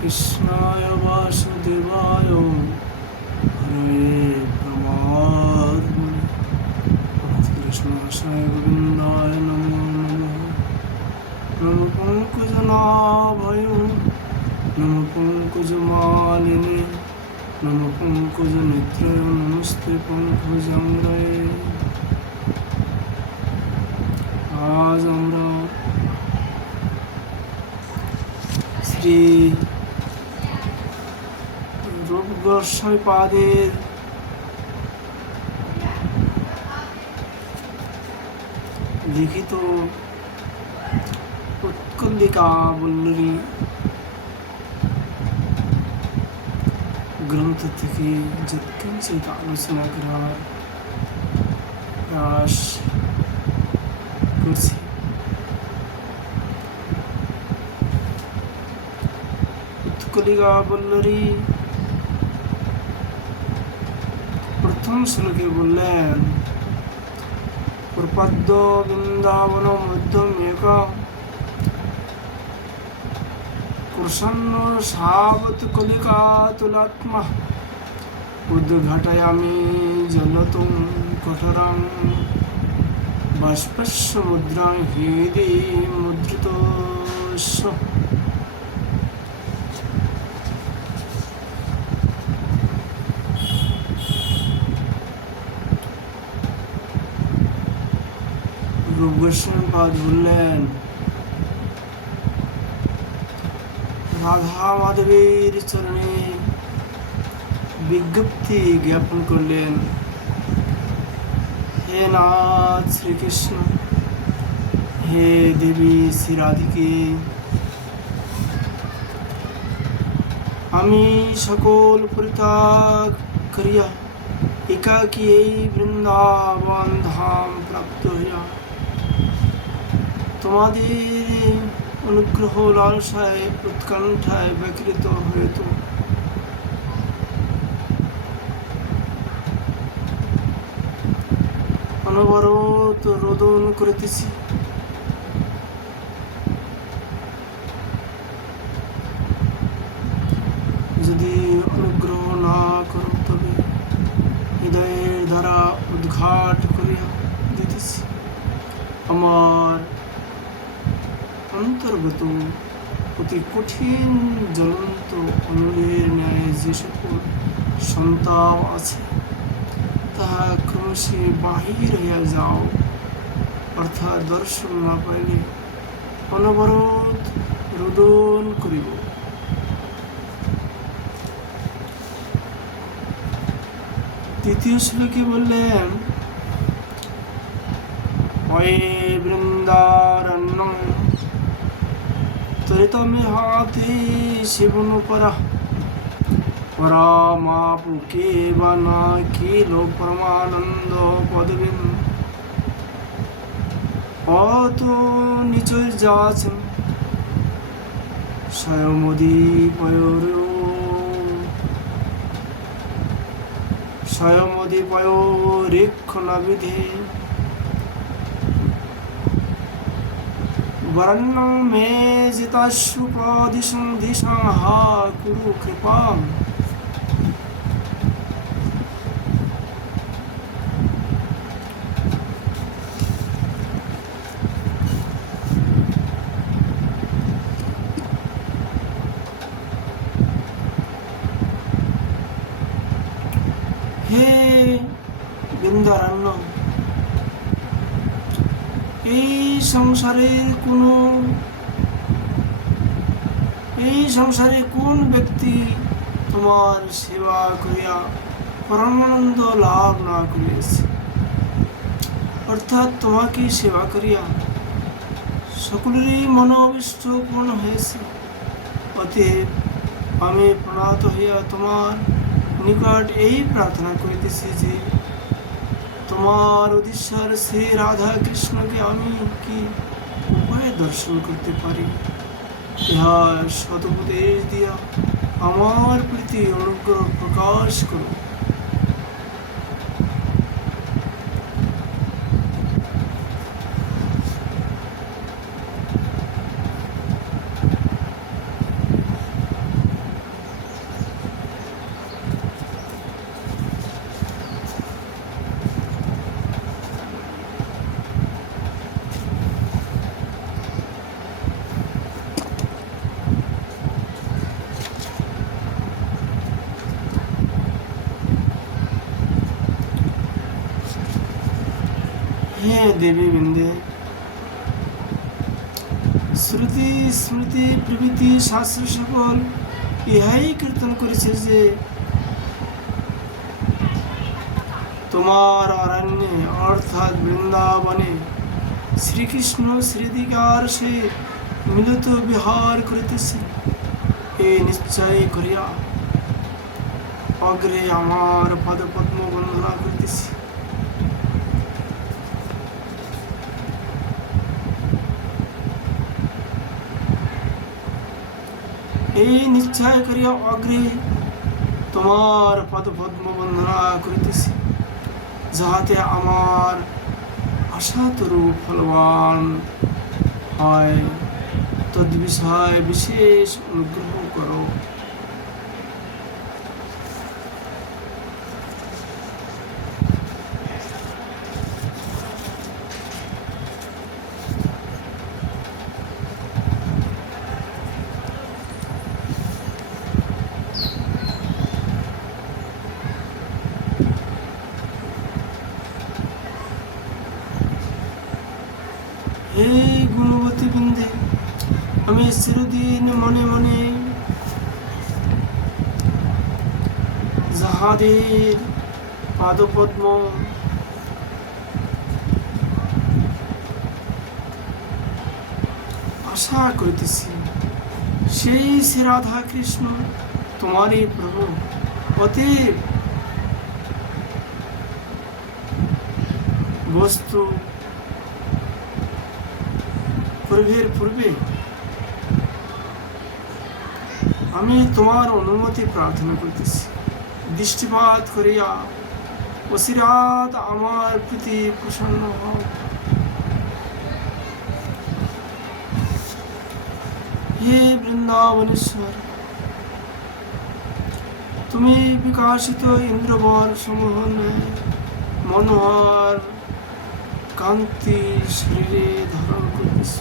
কৃষ্ণায় বাসুদেবায় হরে প্রমাত্মনে কৃষ্ণ সায় গোবিন্দায় নমো নমঃ নমো পঙ্কজনাভয় নমো পঙ্কজমালিনী নমো পঙ্কজনেত্রায় নমস্তে পঙ্কজাঙ্গায়। আজ আমরা শ্রী রূপ গোস্বামী পাদের লিখিত উৎকলিকা বল্লরী গ্রন্থ থেকে যৎকিঞ্চিত আলোচনা করার প্রয়াস করছি। উৎকলিকা বল্লরী প্রথম শ্লোকে বললেন, প্রপদ্য বৃন্দাবন মধ্যম একা প্রসন্ন সাবত কলিকা তুলাত্মা উদ্ঘাটয়ামি জলতুম কঠোরাং বাষ্পস্য মুদ্রাং হৃদি মুদ্রিতস্য। রূপ গোস্বামী পাদ বললেন, রাধা মাধবের চরণে বিজ্ঞপ্তি জ্ঞাপন করলেন, হে নাথ শ্রীকৃষ্ণ, হে দেবী শ্রী রাধিকে, আমি সকল পরিত্যাগ করিয়া একাকী এই বৃন্দাবন ধাম প্রাপ্ত হইয়া তোমাদের অনুগ্রহ লালসায় উৎকণ্ঠায় ব্যাকৃত হইত অনবরত রোদন করিতেছি। যদি অনুগ্রহ না করো তবে হৃদয়ের দ্বারা উদ্ঘাট করিয়া দিতেছি। আমার অন্তর্গত অতি কঠিন জ্বলন্ত অনলের ন্যায় যে সকল সন্তাপ আছে তাহা ক্রমশে বাহির হইয়া যাও, অর্থাৎ দর্শন না পাইলে অনবরত রোদন করিব। তৃতীয় শ্লোকে বললেন, অয়ে বৃন্দারণ্যং ত্বরিতমিহাতি শিবনুপরা পরমাপুকে বানা কিলো পরমানন্দ পদবিন অত নিচয় যাচম স্বয়মদিপয়োরেক্ষণ বিধে বরণ্যং মে জিতাশু প্রদিশং দিশাং হা কুরু কৃপাং। হে বৃন্দারণ্য, এই সংসারে কোন ব্যক্তি তোমার সেবা করিয়া পরমানন্দ লাভ না করিয়াছে, অর্থাৎ তোমাকে সেবা করিয়া সকলেরই মনোবিষ্ট পূর্ণ হয়েছে। অতএব আমি প্রণত হইয়া তোমার নিকট এই প্রার্থনা করিতেছি যে তোমার উদ্দেশ্যের শ্রী রাধা কৃষ্ণকে আমি কি উপায়ে দর্শন করতে পারি, ইহা সদুপদেশ দিয়া আমার প্রতি অনুগ্রহ প্রকাশ করো। দেবীবৃন্দে শ্রুতি স্মৃতি প্রভৃতি শাস্ত্র সকল ইহাই কীর্তন করেছে যে তোমার অরণ্যে অর্থাৎ বৃন্দাবনে শ্রীকৃষ্ণ শ্রীদিকার সে মিলিত বিহার করিতেছে। এ নিশ্চয় করিয়া অগ্রে আমার পদপদ্ম বন্দনা করিতেছি। এই নিশ্চয় করিয়া অগ্রে তোমার পদপদ্ম বন্দনা করিতেছি, যাহাতে আমার আশাতরু ফলবান হয়। তদ্বিষয় বিশেষ অনুগ্রহ করো। হে গুণবতী বৃন্দে, আমি চিরদিন মনে মনে যাহাদের পাদপদ্ম আশা করিতেছি, সেই শ্রী রাধা কৃষ্ণ তোমারই প্রভু। অতএব বস্তু পূর্বের পূর্বে আমি তোমার অনুমতি প্রার্থনা করতেছি। দৃষ্টিপাত করিয়া অচিরাত আমার প্রতি প্রসন্ন হও। হে বৃন্দাবনেশ্বর, তুমি বিকাশিত ইন্দ্রবল সমূহ মনোহর কান্তি শরীরে ধারণ করিতেছ।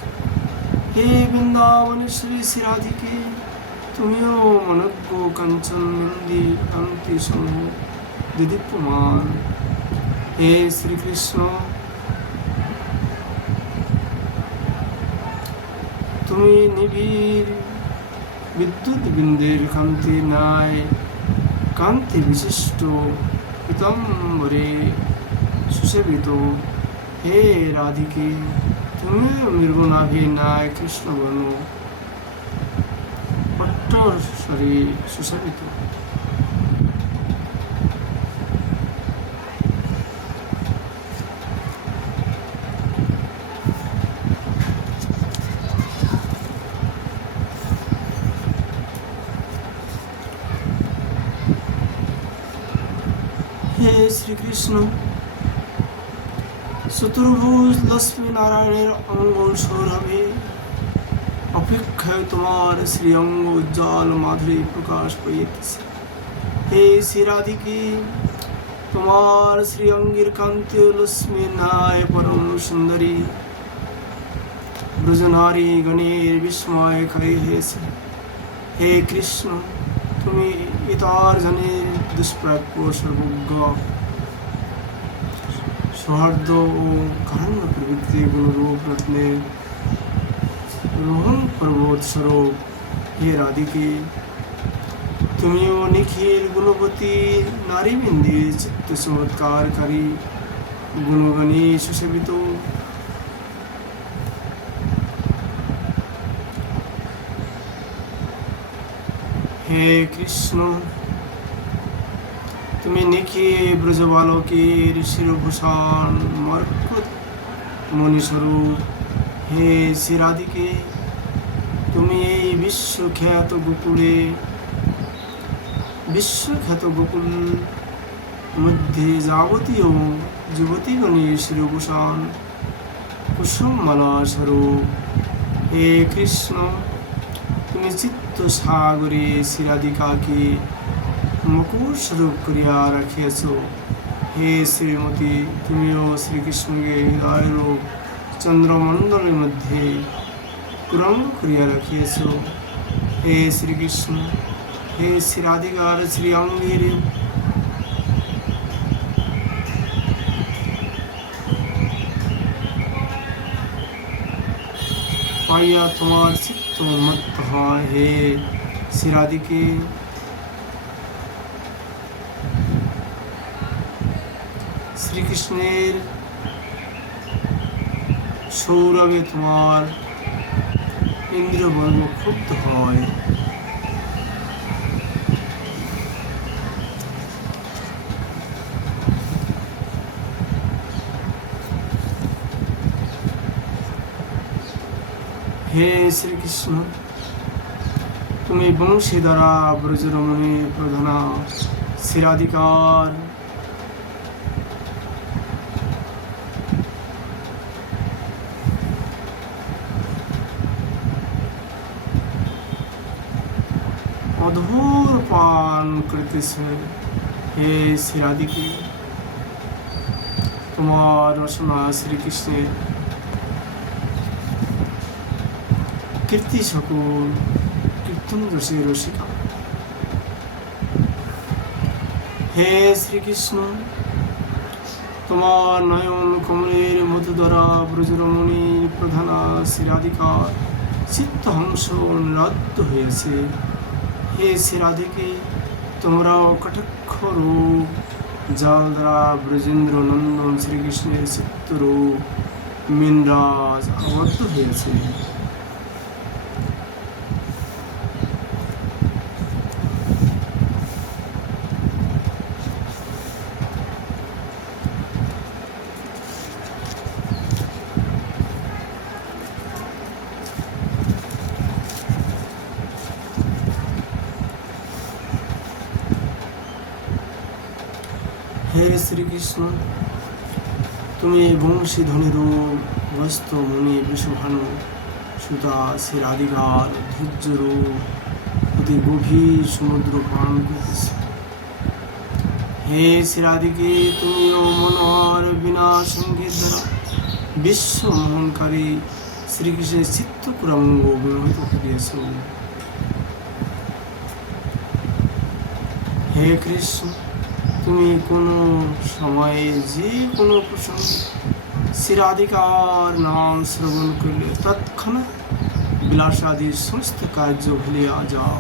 হে বৃন্দাবনেশ্বরী শ্রীরাধিকে, তুমিও মনজ্ঞ কাঞ্চন নিন্দি কান্তি সমূহ দিদীপ্যমান। হে শ্রীকৃষ্ণ, তুমি নিবিড় বিদ্যুৎ বিন্দুর কান্তি ন্যায় কান্তি বিশিষ্ট পীতাম্বরে সুশোভিত। হে রাধিকে, তুমি মৃগনাভি ন্যায় কৃষ্ণবর্ণ পট্টস্বরে সুশোভিত। হে শ্রীকৃষ্ণ, চতুর্ভুজ লক্ষ্মী নারায়ণের অঙ্গ সৌরভে অপেক্ষায় তোমার শ্রীঅঙ্গ উজ্জ্বল মাধুরী প্রকাশ পাইতেছে। হে শ্রীরাধিকে, তোমার শ্রীঅঙ্গের কান্তি লক্ষ্মী ন্যায় পরম সুন্দরী ব্রজনারী গণের বিস্ময়কারী হয়েছে। হে কৃষ্ণ, তুমি ইতর জনের দুষ্প্রাপ্য সর্বজ্ঞ সৌহার্দ্য ও কারণ্য প্রবৃত্তি গুণরূপ রত্নের রোহণ পর্বত স্বরূপ। হে রাধিকে, তুমিও নিখিল গুণবতী নারীবৃন্দে চিত্ত চমৎকারকারী গুণগণে সুশোভিত। হে কৃষ্ণ, তুমি নিখিল ব্রজবালকের শিরভূষণ মর্কট মণিস্বরূপ। হে শ্রীরাধিকে, তুমি এই বিশ্বখ্যাত গোকুল মধ্যে যাবতীয় যুবতীগণের শিরভূষণ কুসুমমালা স্বরূপ। হে কৃষ্ণ, তুমি চিত্ত সাগরে শ্রীরাধিকাকে মুকুর স্বরূপ করিয়া রাখিয়াছ। হে শ্রীমতী, তুমিও শ্রীকৃষ্ণকে হৃদয়রূপ চন্দ্রমণ্ডলের মধ্যে কুরঙ্গ করিয়া রাখিয়াছ। হে শ্রীকৃষ্ণ, হে শ্রীরাধিকার শ্রীঅঙ্গের পাইয়া তোমার চিত্ত উন্মত্ত হয়। হে শ্রীরাধিকে, শ্রীকৃষ্ণের সৌরভে তোমার ইন্দ্রিয়বর্গ ক্ষুব্ধ হয়। হে শ্রীকৃষ্ণ, তুমি বংশীধরা ব্রজরমণী প্রধানা শ্রীরাধিকার অধুর পান করিতেছে। হে শ্রীরাধিকে, তোমার রচনা শ্রীকৃষ্ণের কীর্তি সকল কীর্তন রসে রসিকা। হে শ্রীকৃষ্ণ, তোমার নয়ন কমলের মধুধরা ব্রজরমণী প্রধানা শ্রীরাধিকার চিত্তহংস নিরাদ্য হয়েছে। হে শ্রীরাধিকে, তোমরাও কটাক্ষ রূপ জাল দ্বারা ব্রজেন্দ্র নন্দন শ্রীকৃষ্ণের চিত্তরূপ মিনরাজ আবদ্ধ হয়েছে। হে শ্রীকৃষ্ণ, তুমি বংশীধ্বনি রূপ বস্ত মুনি বৃষভানু সুতা শ্রীরাধিকার ধৈর্য রূপ অতি গভীর সমুদ্র পান করতেছে। হে শ্রীরাধিকে, তুমিও মনোহর বিনা সঙ্গীত দ্বারা বিশ্ব মোহনকারী শ্রীকৃষ্ণের চিত্তকুরাঙ্গ বিমোহিত করিয়াছ। হে কৃষ্ণ, তুমি কোনো সময়ে যে কোনো প্রসঙ্গে শ্রীরাধিকার নাম শ্রবণ করলে তৎক্ষণাৎ বিলাসাদির সমস্ত কার্য ভুলিয়া যাও।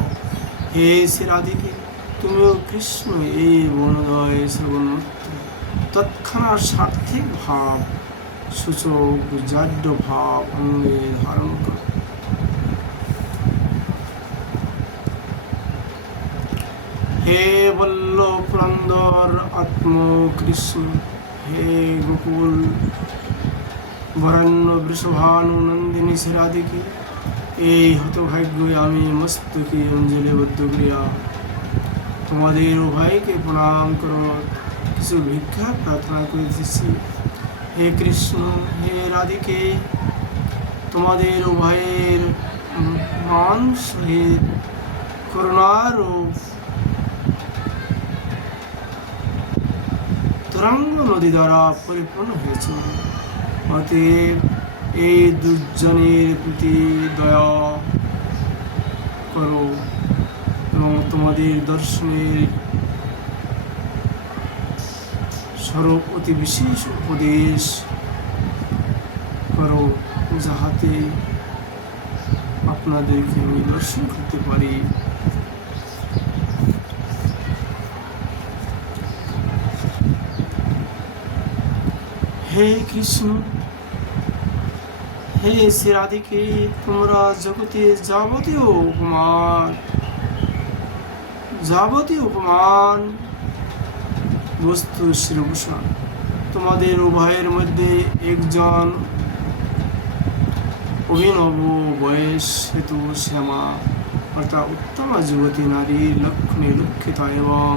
হে শ্রীরাধিকে, তুমিও কৃষ্ণ এই বর্ণদয় শ্রবণ মাত্র তৎক্ষণাৎ সার্থিক ভাব সূচক জাড্য ভাব অঙ্গে ধারণ করো। হে বল্লভ পুরন্দর আত্মকৃষ্ণ, হে গোকুল বরেণ্য বৃষভানু নন্দিনী শ্রীরাধিকে, এই হতভাগ্য আমি মস্তকে অঞ্জলিবদ্ধ করিয়া তোমাদের উভয়কে প্রণাম করো কিছু ভিক্ষা প্রার্থনা করিতেছি। হে কৃষ্ণ, হে রাধিকে, তোমাদের উভয়ের মান সহিত করুণারূপ তরঙ্গ নদী দ্বারা পরিপূর্ণ হয়েছে। অতএব এই দুর্জনের প্রতি দয়া করো এবং তোমাদের দর্শনের স্বরূপ অতি বিশেষ উপদেশ করো, যাহাতে আপনাদেরকে আমি দর্শন করতে পারি। হে কৃষ্ণ, হে শ্রীরাধিকে, তোমরা জগতে যাবতীয় উপমান বস্তু শ্রীভূষণ। তোমাদের উভয়ের মধ্যে একজন অভিনব বয়স হেতু শ্যামা অর্থাৎ উত্তমা যুবতী নারী লক্ষণে লক্ষিতা এবং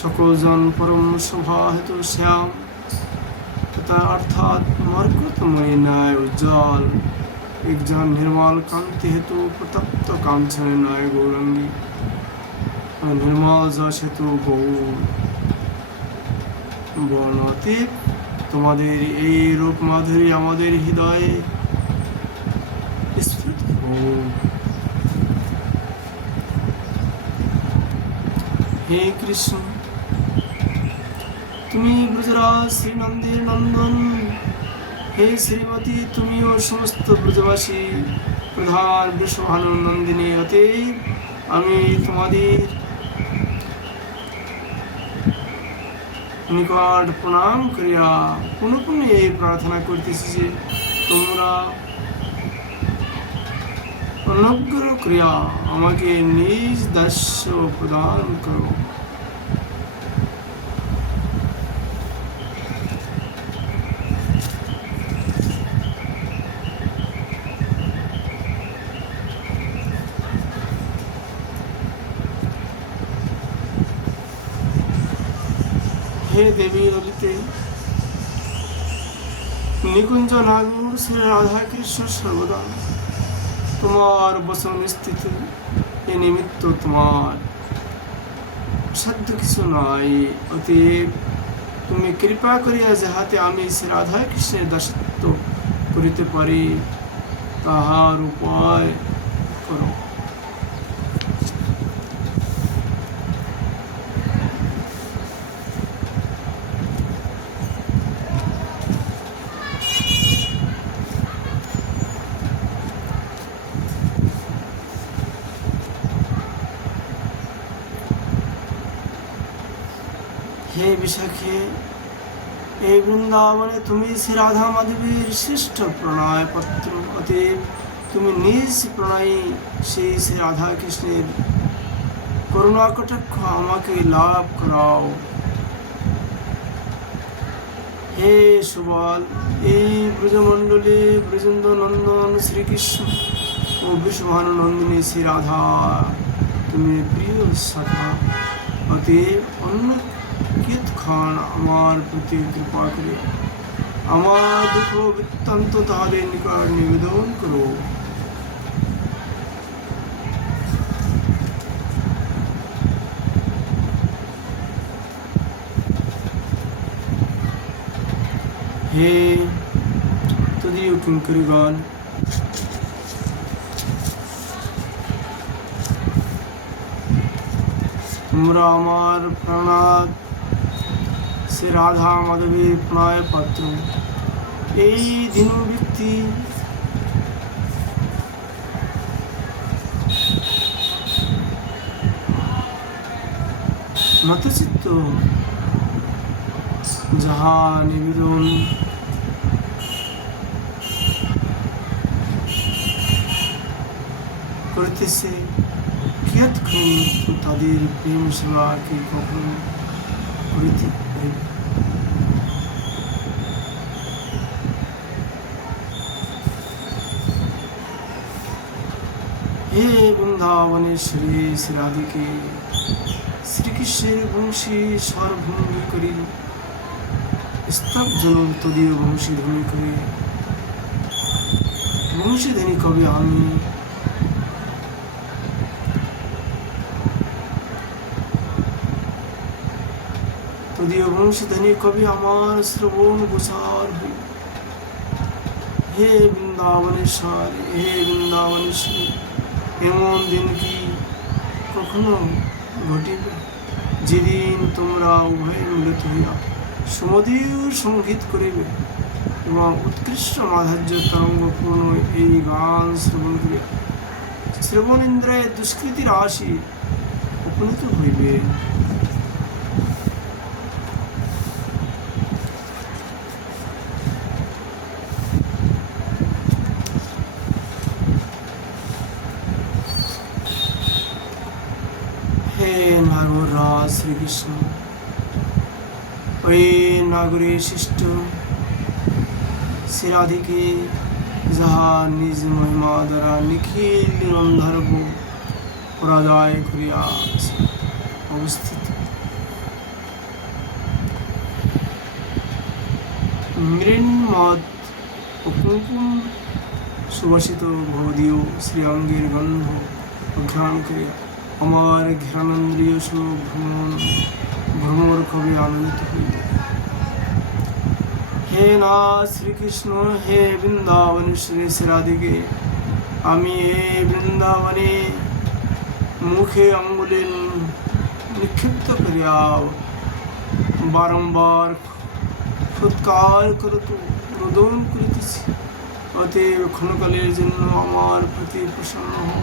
সকলজন পরম শোভা হেতু শ্যাম তথা অর্থাৎ মর্কতময়ী ন্যায় উজ্জ্বল, একজন নির্মল কান্তি হেতু প্রতপ্ত কাঞ্চনে ন্যায় গৌরাঙ্গী, নির্মল যশ হেতু গৌর বর্ণতে। তোমাদের এই রূপ মাধুরী আমাদের হৃদয়ে স্ফুট হোক। হে কৃষ্ণ, তুমি ব্রজরাজ শ্রীনন্দের নন্দন, হে শ্রীমতী তুমিও সমস্ত ব্রজবাসী প্রধান বৃষভানু নন্দিনী, অতএব আমি তোমাদের নিকট প্রণাম করিয়া পুনঃ পুনঃ এই প্রার্থনা করতেছি যে তোমরা অনুগ্রহ করিয়া আমাকে নিজ দাস্য প্রদান করো। হে দেবী ললিতে, নিকুঞ্জ নাগর শ্রী রাধা কৃষ্ণ সর্বদা তোমার বসন স্থিত, এ নিমিত্ত তোমার সাধ্য কিছু নাই। অতএব তুমি কৃপা করিয়া যাহাতে আমি শ্রী রাধা কৃষ্ণের দাসত্ব করিতে পারি তাহার উপায় করো। হে বিশাখে, এই বৃন্দাবনে তুমি শ্রী রাধা মাধবীর শ্রেষ্ঠ প্রণয় পত্র, অতএব তুমি নিজ প্রণয়ী সেই শ্রী রাধা কৃষ্ণের করুণা কটাক্ষ আমাকে লাভ করাও। হে সুবল, এই ব্রজমণ্ডলে ব্রজেন্দ্র নন্দন শ্রীকৃষ্ণ ও বৃষভানু নন্দিনী শ্রী রাধা তুমি প্রিয় সখা, অতএব অন্য কিয়ৎক্ষণ আমার প্রতি কৃপা করে আমার দুঃখ বৃত্তান্ত তাহাদের নিকট নিবেদন করো। হে তদীয় কিঙ্করগণ, তোমরা আমার প্রাণনাথ শ্রী রাধা মাধবীর প্রণয় পাত্র। এই দীন ব্যক্তি নতচিত্ত যাহা নিবেদন করিতেছে, কিয়ৎক্ষণ তাদের প্রেম সেবাকে কখনো করিতে পারিবে। হে বৃন্দাবনেশ্বরী শ্রী রাধিকে, শ্রীকৃষ্ণের বংশী স্বরভঙ্গী করি স্তব্ধ তদীয় বংশীধ্বনি করি। বংশীধ্বনি কবি আমি, তদীয় বংশীধ্বনি কবি আমার শ্রবণ গোচার হই। হে বৃন্দাবনেশ্বর, হে বৃন্দাবনেশ্বরী, এমন দিন কি কখনো ঘটিবে যেদিন তোমরা উভয় মিলিত হইয়া সুমধুর সঙ্গীত করিবে এবং উৎকৃষ্ট মাধুর্য তরঙ্গপূর্ণ এই গান শ্রবণ করিবে শ্রবণ ইন্দ্রিয় দুষ্কৃতি রাশি উপনীত হইবে। হে নাগরাজ শ্রীকৃষ্ণ, ওই নাগরী শিষ্ট শ্রী রাধিকে যাহা নিজ মহিমা দ্বারা নিখিল নিরন্ধর্ব পরাজয় করিয়া অবস্থিত, মৃন্মদ ও কুঙ্কুম সুবাসিত ভবদীয় শ্রীঅঙ্গের গন্ধ ঘ্রাণ করিয়া আমার ঘ্রাণেন্দ্রিয় ভ্রমর কবি আনন্দিত হইল। হে নাথ শ্রীকৃষ্ণ, হে বৃন্দাবনেশ্বরী শ্রী রাধিকে, আমি হে বৃন্দাবনে মুখে আঙ্গুলে নিক্ষিপ্ত করিয়া বারংবার ফুৎকার করত রোদন করিতেছি। অতএব ক্ষণকালের জন্য আমার প্রতি প্রসন্ন হও,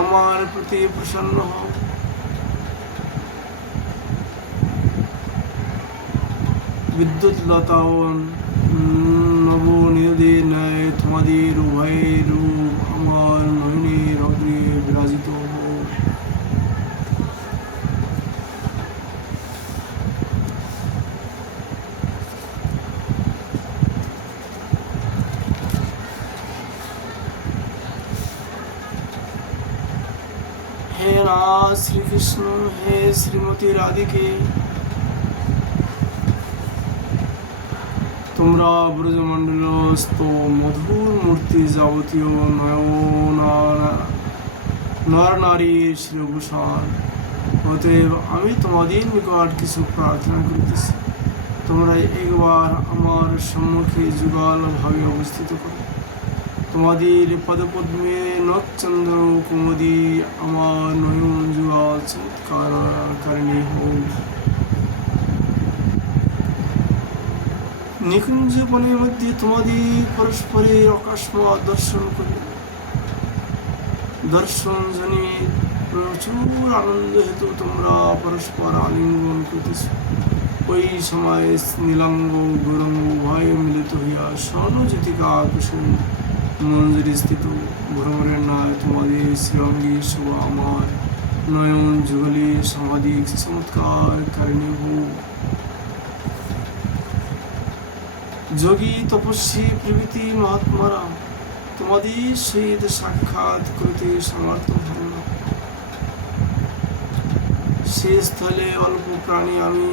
আমার প্রতি প্রসন্ন হও। বিদ্যুৎ লতাও নবনীদের ন্যায় তোমাদের উভয়ের রূপ আমার নয়নের অগ্রে বিরাজিত হোক। হে নাথ শ্রীকৃষ্ণ, হে শ্রীমতী রাধিকে, তোমরা ব্রজমণ্ডলস্থ মধুর মূর্তি যাবতীয় নর নারীর শিরভূষণ। অতএব আমি তোমাদের নিকট কিছু প্রার্থনা করিতেছি। তোমরা একবার আমার সম্মুখে যুগল ভাবে অবস্থিত করো। তোমাদের পদপদ্মে নক্ষচন্দ্র কুমুদি আমার নয়ন যুগল চমৎকার কারণে হোক। নিকুঞ্জ বনের মধ্যে তোমাদের পরস্পরের অকস্মাৎ দর্শন করি। দর্শন জনে প্রচুর আনন্দ হেতু তোমরা পরস্পর আলিঙ্গন করিতেছ। ওই সময় নীলাঙ্গ গৌরাঙ্গ উভয় মিলিত হইয়া স্বর্ণজ্যোতিকা কুসুম মঞ্জুরি স্থিত ভ্রমরের ন্যায় তোমাদের শ্রীঅঙ্গী শোভা আমার নয়ন যুগলে সামাধিক চমৎকার কারণে হোক। যোগী তপস্বী প্রভৃতি মহাত্মারা তোমাদের সহিত সাক্ষাৎ করিতে সমর্থ হন না। সে স্থলে অল্প প্রাণী আমি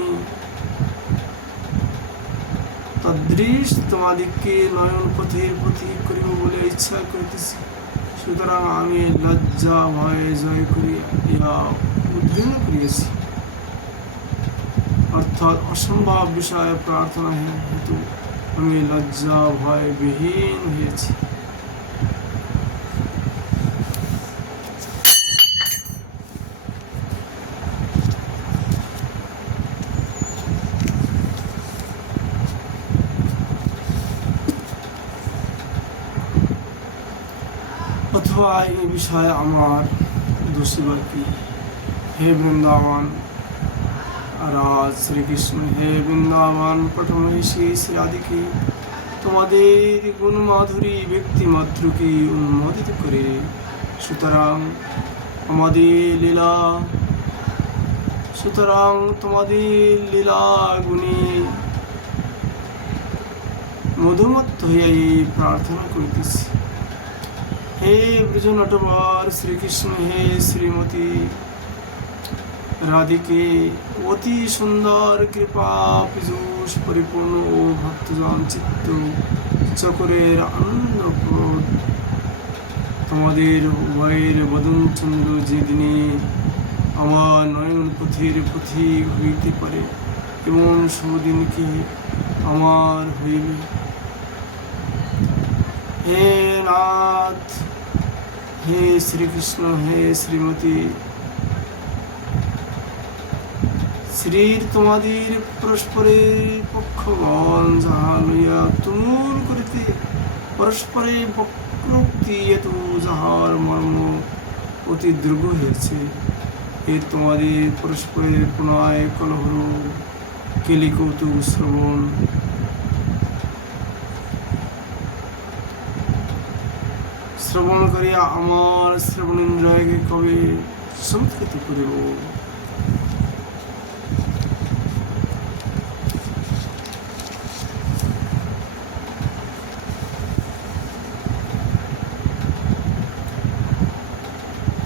তদৃশ তোমাদিগকে নয়ন পথের পথিক করিব বলে ইচ্ছা করিতেছি। সুতরাং আমি লজ্জা ভয়ে জয় করিয়া ইহা উদ্বিগ্ন করিয়াছি। অর্থাৎ অসম্ভব বিষয়ে প্রার্থনা হেতু আমি লজ্জা ভয় বিহীন হয়েছি। অথবা এই বিষয়ে আমার দোষী বা কি? হে বৃন্দাবন রাজ শ্রীকৃষ্ণ, হে বৃন্দাবন পটমহিষী শ্রী রাধিকে, তোমাদের গুণ মাধুরী ব্যক্তিমাত্রকে উন্মোদিত করে সুতরাং তোমাদের লীলা গুণে মধুমত্ত হইয়া এই প্রার্থনা করিতেছি। হে ব্রজ নটবর শ্রীকৃষ্ণ, হে শ্রীমতী রাধিকে, অতি সুন্দর কৃপা পীযূষ পরিপূর্ণ ও ভক্তজন চিত্ত চকরের আনন্দপ্রদ তোমাদের উভয়ের বদন চন্দ্র যেদিনে আমার নয়ন পথের পথিক হইতে পারে এমন সুদিনকে আমার হইবে। হে নাথ, হে শ্রীকৃষ্ণ, হে শ্রীমতী শ্রীর তোমাদের পরস্পরের পক্ষগণ যাহা লইয়া তুমুল করিতে পরস্পরে বক্রোক্তি হেতু যাহার মর্ম অতি দ্রুগ হয়েছে, এ তোমাদের পরস্পরের প্রণয় কলহ কেলি কৌতুক শ্রবণ করিয়া আমার শ্রবণেন্দ্রয়কে কবে সংস্কৃত করিব।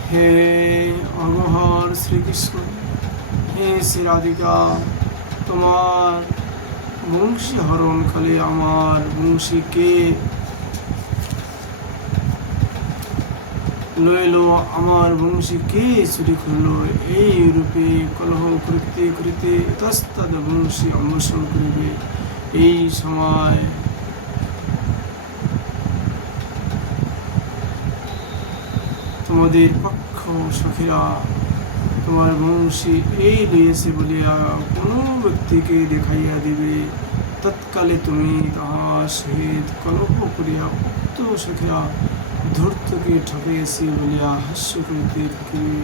হে অগহর শ্রীকৃষ্ণ, হে শ্রী রাধিকা, তোমার বংশী হরণকালে আমার বংশীকে লইল, আমার বংশী কে চুরি করল, এই রূপে কলহ করিতে করিতে ইতস্তত বংশী অন্বেষণ করিবে। এই সময় তোমাদের পক্ষ সখীরা তোমার বংশী এই লইয়াছে বলিয়া কোনো ব্যক্তিকে দেখাইয়া দিবে, তৎকালে তুমি তাহার সহিত কলহ করিয়া উক্ত সখিয়া ধূর্তকে ঠকাইয়াছি বলিয়া হাস্য করিতে থাকিবে।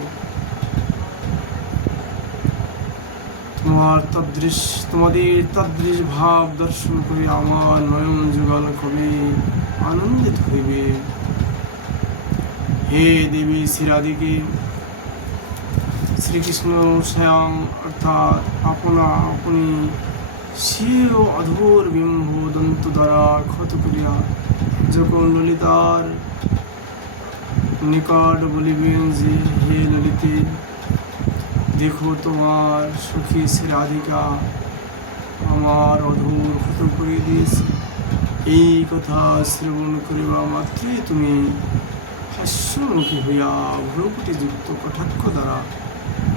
তোমাদের তাদৃশ ভাব দর্শন করে আমার নয়ন যুগল কবে আনন্দিত হইবে। হে দেবী শ্রীরাধিকে, শ্রীকৃষ্ণ স্বয়ং অর্থাৎ আপনি সেও অধুর বিম্ব দন্ত দ্বারা ক্ষত করিয়া যখন ললিতার নিকট বলিবেন যে, হে ললিতে, দেখো তোমার সখী শ্রীরাধিকা আমার অধুর ক্ষত করে দিয়েছে, এই কথা শ্রবণ করিবা মাত্রই তুমি হাস্যমুখী হইয়া ভ্রুকুটিযুক্ত কটাক্ষ দ্বারা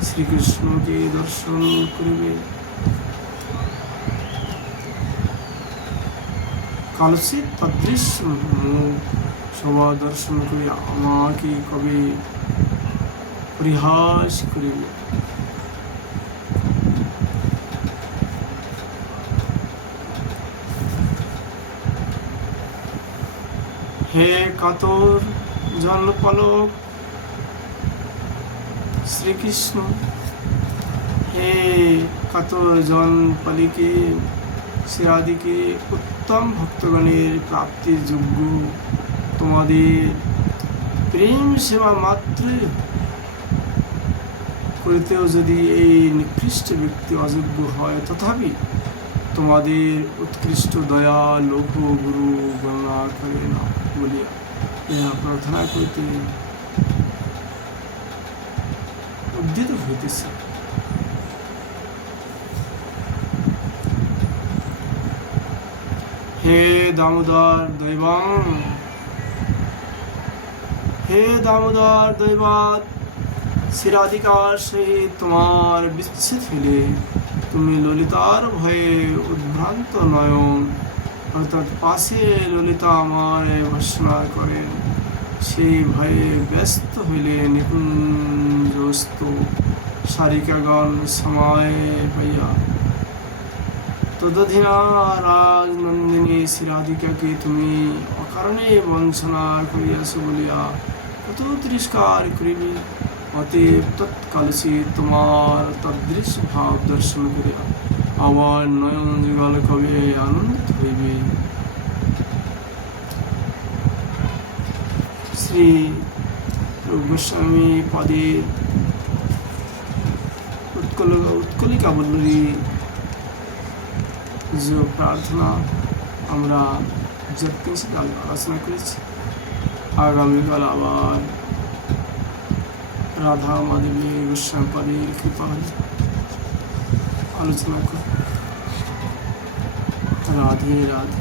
শ্রীকৃষ্ণকে দর্শন করিবে। কালচিত তাদৃশ্য মুখ সভা দর্শন করে আমাকে কবে পরিহাস করিবে। হে কাতর জনপালক শ্রীকৃষ্ণ, হে কাতর জনপালিকে শ্রীরাধিকে উত্তম ভক্তগণের প্রাপ্তির যোগ্য তোমাদের প্রেম সেবা মাত্র করিতেও যদি এই নিকৃষ্ট ব্যক্তি অযোগ্য হয়, তথাপি তোমাদের উৎকৃষ্ট দয়া লোভ গুরু গণনা করে না বলিয়া ইহা প্রার্থনা করিতে উদ্যত হইতেছে। হে দামোদর দৈবাং, হে দামোদর দৈবাত, শ্রীরাধিকার সহিত তোমার বিচ্ছেদ হইলে তুমি ললিতার ভয়ে উদ্ভ্রান্ত নয়ন অর্থাৎ পাশে ললিতা আমার ভর্ৎসনা করেন, সেই ভয়ে ব্যস্ত হইলে নিকুঞ্জস্থ সারিকাগণ সময় পাইয়া তদধীনা রাজনন্দিনী শ্রীরাধিকাকে তুমি অকারণে বঞ্চনা করিয়াছ বলিয়া কত তিরস্কার করিবে। অতএব তৎকালসে তোমার তাদৃশ ভাব দর্শন করিয়া আমার নয়ন যুগল কবে আনন্দিত হইবে। শ্রী গোস্বামী পদে উৎকলিকা বল্লরী যে প্রার্থনা আমরা যত্নের সাথে আলোচনা করেছি, আগামীকাল আবার রাধা মাধবী গোস্বামী পদের কৃপা আলোচনা করি। রাধে রাধে।